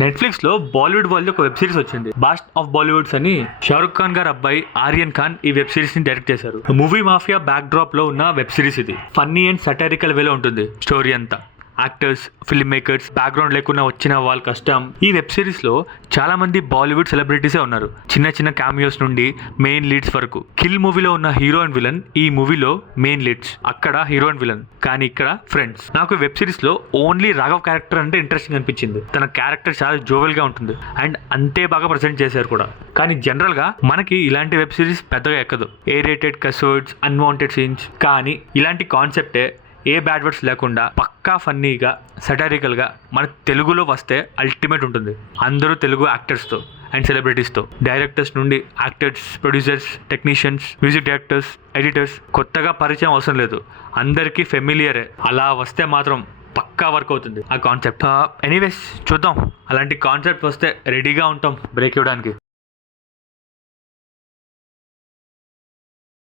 Netflix లో బాలీవుడ్ వాళ్ళు ఒక వెబ్ సిరీస్ వచ్చింది, బాస్ట్ ఆఫ్ బాలీవుడ్స్ అని. షారుఖ్ ఖాన్ గారు అబ్బాయి ఆర్యన్ ఖాన్ ఈ వెబ్ సిరీస్ ని డైరెక్ట్ చేశారు. మూవీ మాఫియా బ్యాక్ డ్రాప్ లో ఉన్న వెబ్ సిరీస్ ఇది. ఫన్నీ అండ్ సటారికల్ వేలో ఉంటుంది స్టోరీ అంతా. యాక్టర్స్, ఫిల్మ్ మేకర్స్ బ్యాక్గ్రౌండ్ లేకుండా వచ్చిన వాళ్ళ కష్టం. ఈ వెబ్ సిరీస్ లో చాలా మంది బాలీవుడ్ సెలబ్రిటీసే ఉన్నారు, చిన్న చిన్న క్యామియోస్ నుండి మెయిన్ లీడ్స్ వరకు. కిల్ మూవీలో ఉన్న హీరో అండ్ విలన్ ఈ మూవీలో మెయిన్ లీడ్స్, అక్కడ హీరో అండ్ విలన్, కానీ ఇక్కడ ఫ్రెండ్స్. నాకు వెబ్ సిరీస్ లో ఓన్లీ రాఘవ్ క్యారెక్టర్ అంటే ఇంట్రెస్టింగ్ అనిపించింది. తన క్యారెక్టర్ చాలా జోవెల్ గా ఉంటుంది అండ్ అంతే బాగా ప్రజెంట్ చేశారు కూడా. కానీ జనరల్ గా మనకి ఇలాంటి వెబ్ సిరీస్ పెద్దగా ఎక్కదు. ఏ రేటెడ్ కస్వర్డ్స్, అన్వాంటెడ్ సీన్స్, కానీ ఇలాంటి కాన్సెప్టే ఏ బ్యాడ్ వర్డ్స్ లేకుండా పక్కా ఫన్నీగా సటారికల్గా మన తెలుగులో వస్తే అల్టిమేట్ ఉంటుంది. అందరూ తెలుగు యాక్టర్స్తో అండ్ సెలబ్రిటీస్తో, డైరెక్టర్స్ నుండి actors, producers, technicians, music directors, editors, కొత్తగా పరిచయం అవసరం లేదు, అందరికీ ఫెమిలియరే. అలా వస్తే మాత్రం పక్కా వర్క్ అవుతుంది ఆ కాన్సెప్ట్. ఎనీవేస్ చూద్దాం, అలాంటి కాన్సెప్ట్ వస్తే రెడీగా ఉంటాం బ్రేక్ ఇవ్వడానికి.